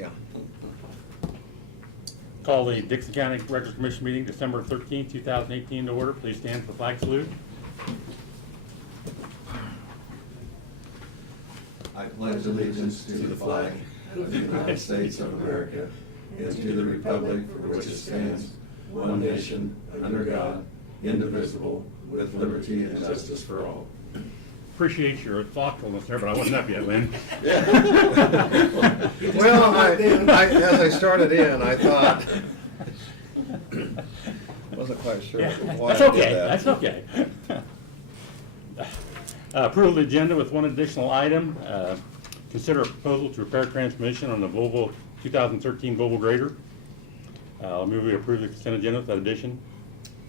Yeah. Call the Dixon County Regular Commission meeting December 13th, 2018 to order. Please stand for flag salute. I pledge allegiance to the flag of the United States of America and to the republic for which it stands, one nation, under God, indivisible, with liberty and justice for all. Appreciate your thoughtfulness there, but I wasn't up yet, Lynn. Well, as I started in, I thought, wasn't quite sure why That's I okay, did that. that's okay. Approval of the agenda with one additional item. Consider a proposal to repair transmission on the Volvo 2013 Volvo Grader. I'll move we approve the consent agenda with that addition.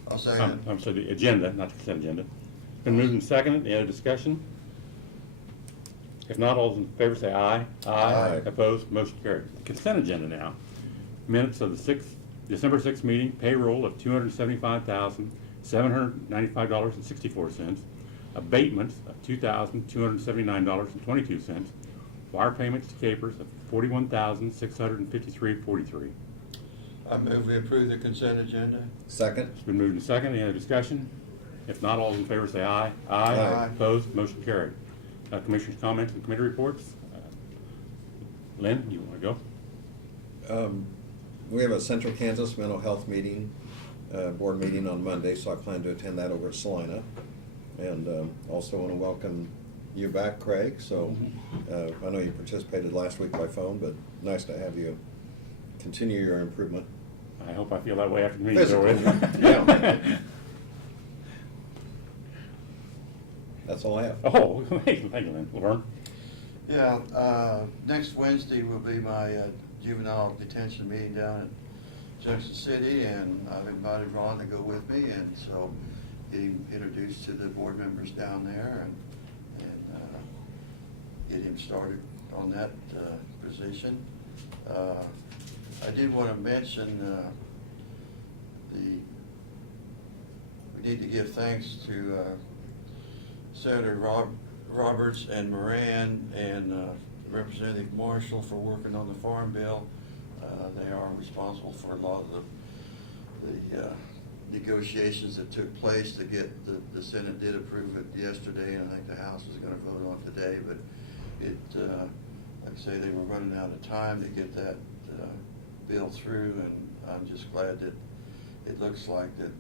I'll second it. I'm sorry, the agenda, not the consent agenda. Been moved and seconded. Any other discussion? If not, all those in favor say aye. Aye. Opposed? Motion carried. Consent agenda now. Minutes of the December 6th meeting, payroll of $275,795.64. Abatements of $2,279.22. Wire payments to Capers of $41,653.43. I move we approve the consent agenda. Second? It's been moved and seconded. Any other discussion? If not, all those in favor say aye. Aye. Opposed? Motion carried. Commissioners' comments and committee reports. Lynn, you want to go? We have a Central Kansas Mental Health meeting, board meeting on Monday, so I plan to attend that over at Salina. And also want to welcome you back, Craig. So I know you participated last week by phone, but nice to have you continue your improvement. I hope I feel that way after the meeting's over Physically, with. yeah. That's all I have. Oh, thank you, Lynn. Laverne? Yeah, next Wednesday will be my juvenile detention meeting down in Junction City, and I've invited Ron to go with me, and so get him introduced to the board members down there and get him started on that position. I did want to mention we need to give thanks to Senator Roberts and Moran and Representative Marshall for working on the Farm Bill. They are responsible for a lot of the negotiations that took place to get, the Senate did approve it yesterday, and I think the House is going to vote on today, but it, like I say, they were running out of time to get that bill through, and I'm just glad that it looks like that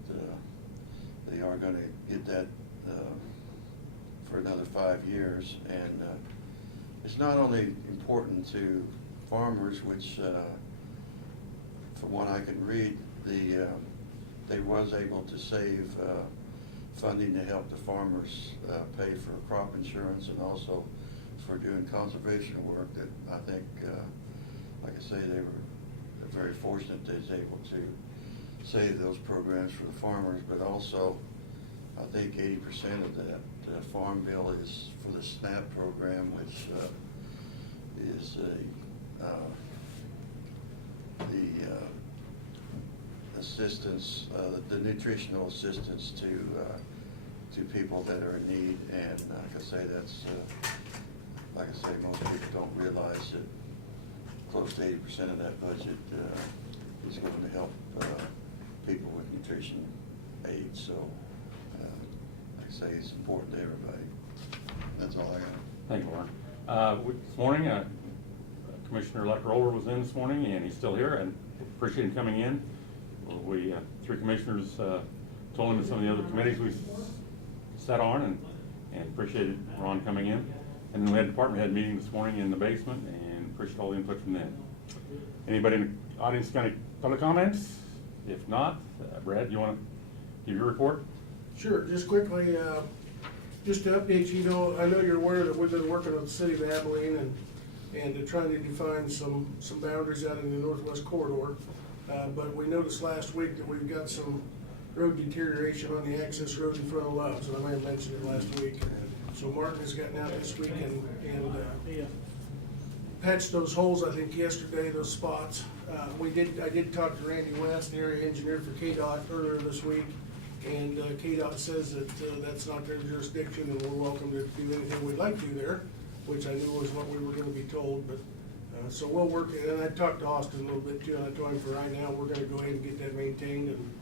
they are going to get that for another 5 years. And it's not only important to farmers, which from what I can read, they was able to save funding to help the farmers pay for crop insurance and also for doing conservation work that I think, like I say, they were very fortunate they was able to save those programs for the farmers, but also I think 80% of that farm bill is for the SNAP program, which is the assistance, the nutritional assistance to people that are in need. And like I say, that's like I say, most people don't realize that close to 80% of that budget is going to help people with nutrition aid. So like I say, it's important to everybody. That's all I got. Thank you, Lauren. This morning, Commissioner-elect Roller was in this morning, and he's still here, and appreciate him coming in. We, three commissioners, told him to some of the other committees we sat on, and appreciated Ron coming in. And then we had a department head meeting this morning in the basement, and appreciate all the input from them. Anybody in the audience got any other comments? If not, Brad, you want to give your report? Sure, just quickly, just to update you, I know you're aware that we've been working with the city of Abilene and trying to define some boundaries out in the northwest corridor. But we noticed last week that we've got some road deterioration on the access road in front of Love's, and I may have mentioned it last week. So Martin has gotten out this week and patched those holes, I think yesterday, those spots. I did talk to Randy West, the area engineer for KDOT, earlier this week, and KDOT says that that's not their jurisdiction, and we're welcome to do anything we'd like to there, which I knew was what we were going to be told, but So we'll work, and I talked to Austin a little bit too, and I told him for right now, we're gonna go ahead and get that maintained, and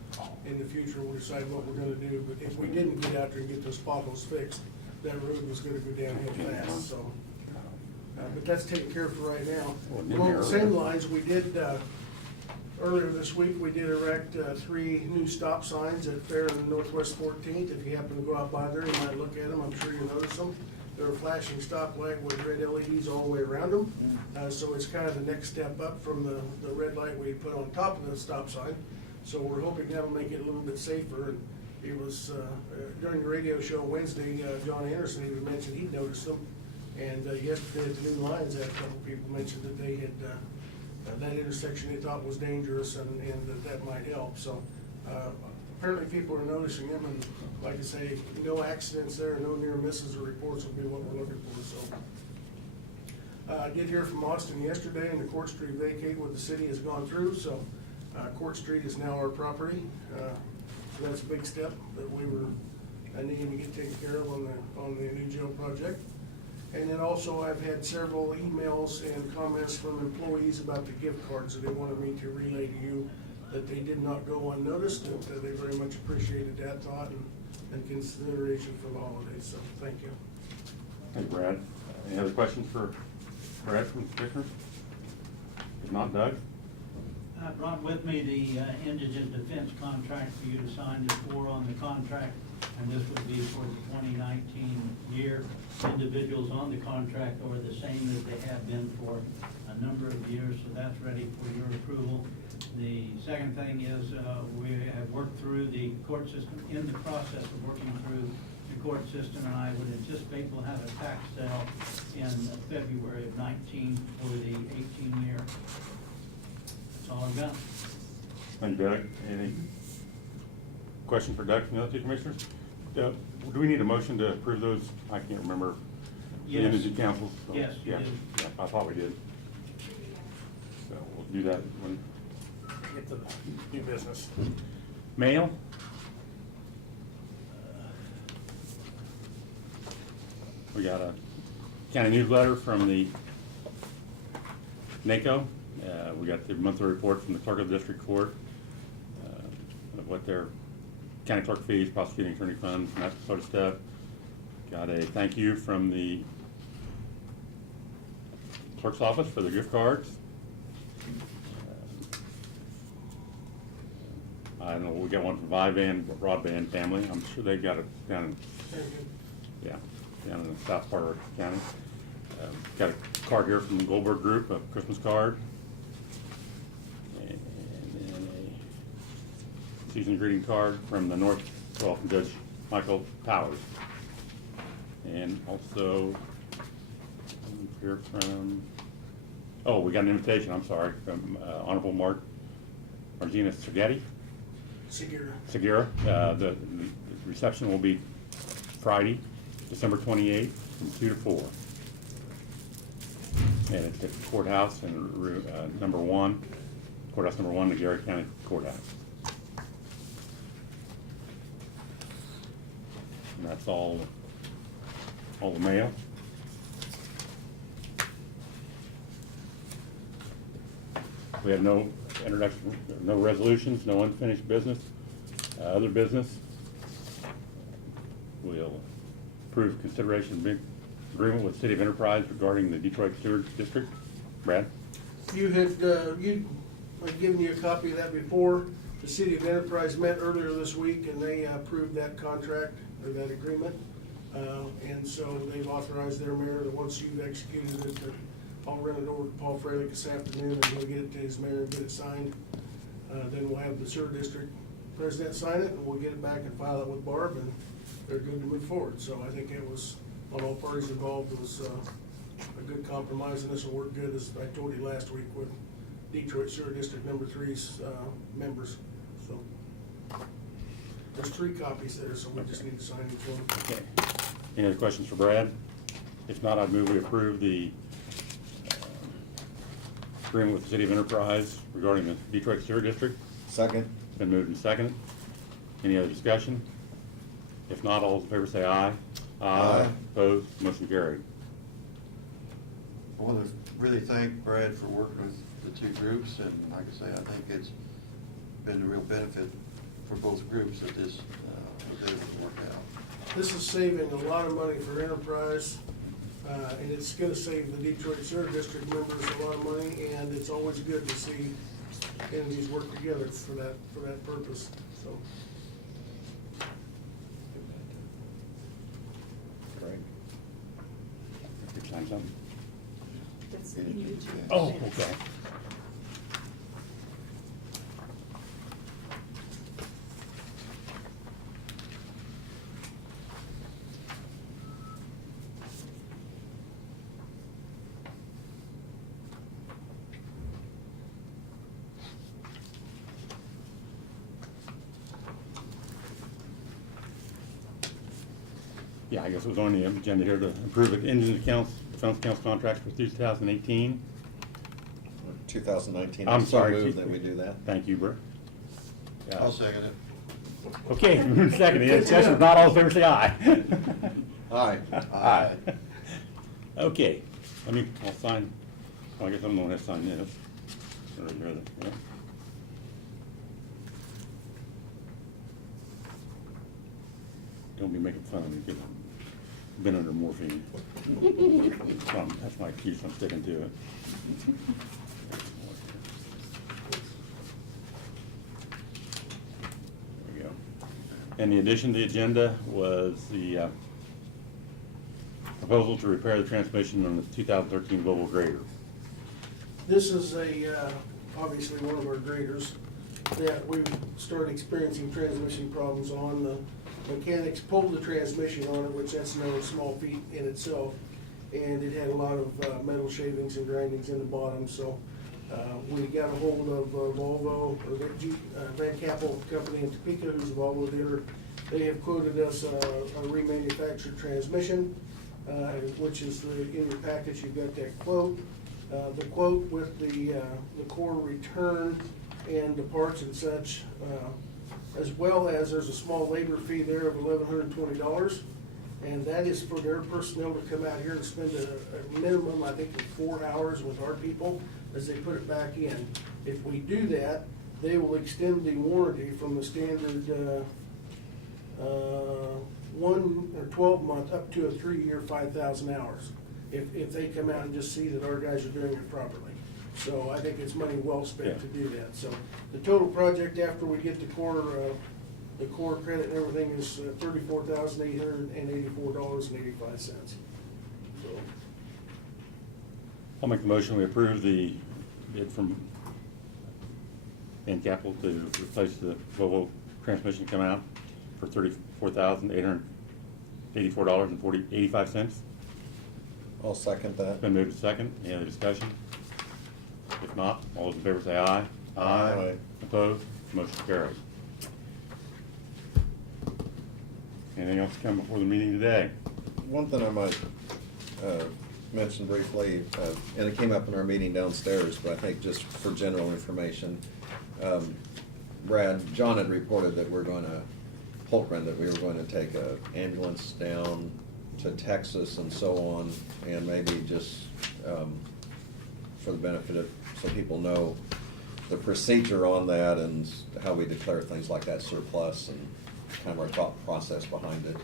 in the future, we'll decide what we're gonna do. But if we didn't get out there and get those potholes fixed, that road was gonna go downhill fast, so. But that's taken care of for right now. Along the same lines, we did, earlier this week, we did erect 3 new stop signs at Fair and Northwest 14th. If you happen to go out by there, you might look at them, I'm sure you'll notice them. They're a flashing stoplight with red LEDs all the way around them. So it's kind of the next step up from the red light we put on top of the stop sign. So we're hoping that'll make it a little bit safer. And it was, during the radio show Wednesday, John Anderson even mentioned he'd noticed them. And yesterday at the New Lions, a couple people mentioned that they had, that intersection they thought was dangerous and that might help. So apparently people are noticing them, and like I say, no accidents there, no near misses or reports will be what we're looking for, so. I did hear from Austin yesterday, and the Court Street vacate with the city has gone through, so Court Street is now our property. So that's a big step that we were needing to get taken care of on the new jail project. And then also I've had several emails and comments from employees about the gift cards that they wanted me to relay to you, that they did not go unnoticed, and they very much appreciated that thought and consideration for the holidays, so thank you. Thank you, Brad. Any other questions for Brad from the Commissioners? If not, Doug? I brought with me the indigent defense contract for you to sign. There's 4 on the contract, and this would be for the 2019 year. Individuals on the contract are the same as they have been for a number of years, so that's ready for your approval. The second thing is we have worked through the court system, in the process of working through the court system, and I would anticipate we'll have a tax sale in February of 19 for the 18 year. That's all I've got. Thank you, Doug. Any question for Doug from the other 2 Commissioners? Do we need a motion to approve those? I can't remember. The Yes. Indigent councils? So, Yes, you yeah. did. Yeah, I thought we did. So we'll do that when we get to the new business. Mail? We got a county newsletter from the NACO. We got the monthly report from the clerk of the district court of what their county clerk fees, prosecuting attorney funds, and that sort of stuff. Got a thank you from the clerk's office for the gift cards. I don't know, we got one from Vivan Broadband Family. I'm sure they got it down in, Very good. yeah, down in the south part of our county. Got a card here from the Goldberg Group, a Christmas card. And then a season greeting card from the North, well, from Judge Michael Powers. And also, here from, oh, we got an invitation, I'm sorry, from Honorable Margina Segura. The reception will be Friday, December 28th, from 2 to 4. And it's at the courthouse in courthouse number 1, the Garrett County Courthouse. And that's all the mail. We have no introduction, no resolutions, no unfinished business. Other business, we'll approve consideration of agreement with City of Enterprise regarding the Detroit Sewer District. Brad? You had, I've given you a copy of that before. The City of Enterprise met earlier this week, and they approved that contract, or that agreement. And so they've authorized their mayor that once you've executed it, that I'll run it over to Paul Frelick this afternoon, and he'll get it to his mayor and get it signed. Then we'll have the sewer district president sign it, and we'll get it back and file it with Barb, and they're good to move forward. So I think it was, on all parties involved, it was a good compromise, and this will work good, as I told you last week, with Detroit Sewer District number 3's members. So there's 3 copies there, so we just need to sign each one. Okay. Any other questions for Brad? If not, I'd move we approve the agreement with the City of Enterprise regarding the Detroit Sewer District. Second? Been moved and seconded. Any other discussion? If not, all those in favor say aye. Aye. Opposed? Motion carried. Well, there's really thank Brad for working with the two groups, and like I say, I think it's been a real benefit for both groups that this was able to work out. This is saving a lot of money for Enterprise, and it's gonna save the Detroit Center District members a lot of money, and it's always good to see entities work together for that purpose, so. Great. You sign something? That's indigent. Oh, defense. okay. Yeah, I guess it was on the agenda here to approve the indigent accounts, defense accounts contracts for 2018. 2019. I'm I so sorry. move that we do that. Thank you, Bert. I'll second it. Okay, second, any discussion, if not, all in favor, say aye. Aye. Aye. Okay, I'll sign, I guess I'm the one that signed this. Right here, yeah. Don't be making fun of me, because I've been under morphine. That's my excuse, I'm sticking to it. There we go. And the addition to the agenda was the proposal to repair the transmission on the 2013 Volvo Grader. This is obviously one of our graders that we've started experiencing transmission problems on. The mechanics pulled the transmission on it, which that's no small feat in itself, and it had a lot of metal shavings and grindings in the bottom, so we got a hold of Volvo, or Van Cappel Company in Topeka, who's a Volvo dealer. They have quoted us a remanufactured transmission, which is in your package. You've got that quote. The quote with the core return and the parts and such, as well as there's a small labor fee there of $1,120, and that is for their personnel to come out here and spend a minimum, I think, of 4 hours with our people as they put it back in. If we do that, they will extend the warranty from the standard 1 or 12 month up to a 3-year, 5,000 hours. If they come out and just see that our guys are doing it properly. So I think it's money well spent to do that. So the total project after we get the core credit and everything is $34,884.85. So I'll make the motion, we approve the bid from Van Cappel to replace the Volvo transmission come out for $34,884.85. I'll second that. Been moved to second. Any other discussion? If not, all those in favor say aye. Aye. Opposed? Motion carried. Anything else to come before the meeting today? One thing I might mention briefly, and it came up in our meeting downstairs, but I think just for general information, John had reported that Holtgren, that we were going to take an ambulance down to Texas and so on, and maybe just for the benefit of, so people know the procedure on that and how we declare things like that surplus and kind of our thought process behind it.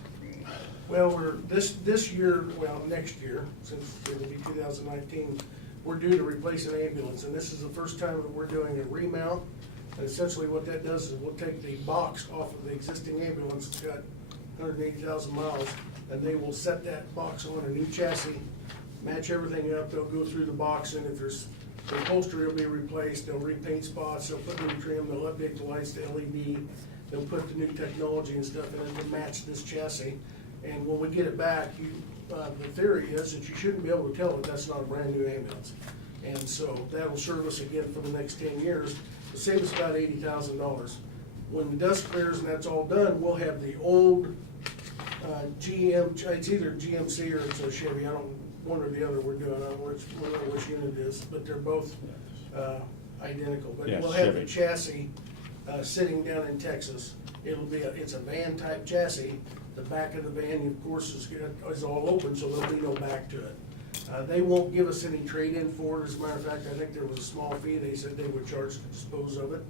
well, this year, next year, since it will be 2019, we're due to replace an ambulance, and this is the first time that we're doing a remount. And essentially what that does is we'll take the box off of the existing ambulance. It's got 180,000 miles, and they will set that box on a new chassis, match everything up. They'll go through the box, and if there's, the upholstery will be replaced. They'll repaint spots, they'll put new trim, they'll update the lights to LED. They'll put the new technology and stuff in it to match this chassis. And when we get it back, the theory is that you shouldn't be able to tell that that's not a brand new ambulance. And so that'll serve us again for the next 10 years. It'll save us about $80,000. When the dust clears and that's all done, we'll have the old GM, it's either GMC or it's a Chevy, one or the other we're doing, I don't know which unit it is, but they're both identical. But Yeah, we'll have the Chevy. chassis sitting down in Texas. It's a van type chassis. The back of the van, of course, is all open, so there'll be no back to it. They won't give us any trade-in for it. As a matter of fact, I think there was a small fee they said they would charge to dispose of it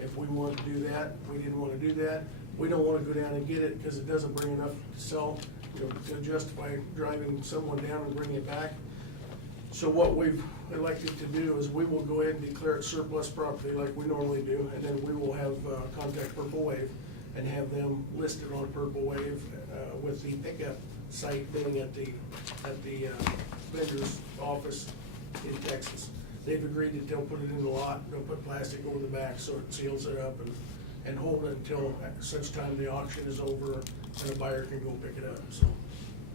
if we wanted to do that. We didn't want to do that. We don't want to go down and get it because it doesn't bring enough to sell, to justify driving someone down and bringing it back. So what we've elected to do is we will go ahead and declare it surplus property like we normally do, and then we will have contact Purple Wave and have them listed on Purple Wave with the pickup site being at the vendor's office in Texas. They've agreed that they'll put it in the lot, they'll put plastic over the back so it seals it up and hold it until such time the auction is over and a buyer can go pick it up, so.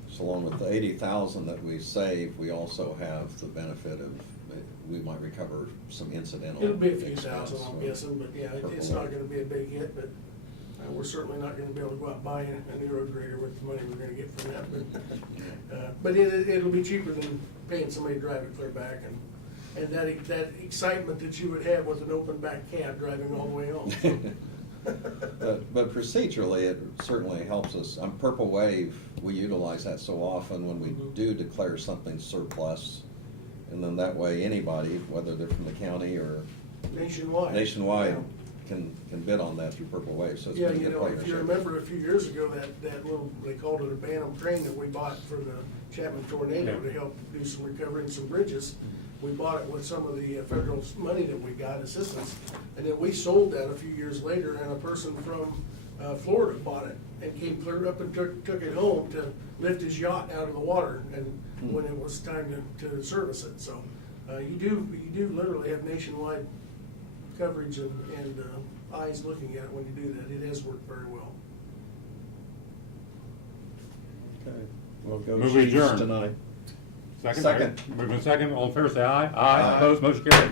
So along with the 80,000 that we save, we also have the benefit of, we might recover some incidental. It'll be a few expense, thousand, I'm so. guessing, but yeah, it's not gonna be a big hit, but we're certainly not gonna be able to go out and buy a new road grader with the money we're gonna get from that, but it'll be cheaper than paying somebody to drive it clear back and that excitement that you would have with an open back cab driving all the way home. So. But procedurally, it certainly helps us. On Purple Wave, we utilize that so often when we do declare something surplus. And then that way, anybody, whether they're from the county or nationwide, can bid on that through Purple Wave. So it's Yeah, been a you good know, if you partnership. remember a few years ago, that little, they called it a Bantam crane that we bought for the Chapman tornado Yeah. to help do some recovery and some bridges. We bought it with some of the federal money that we got, assistance, and then we sold that a few years later, and a person from Florida bought it and came clear up and took it home to lift his yacht out of the water, and when it was time to service it. So you do literally have nationwide coverage and eyes looking at it when you do that. It has worked very well. Okay, we'll go Move Chiefs adjourned. tonight. Second? Second. Moving second, all in favor, say aye. Aye. Opposed, motion carried.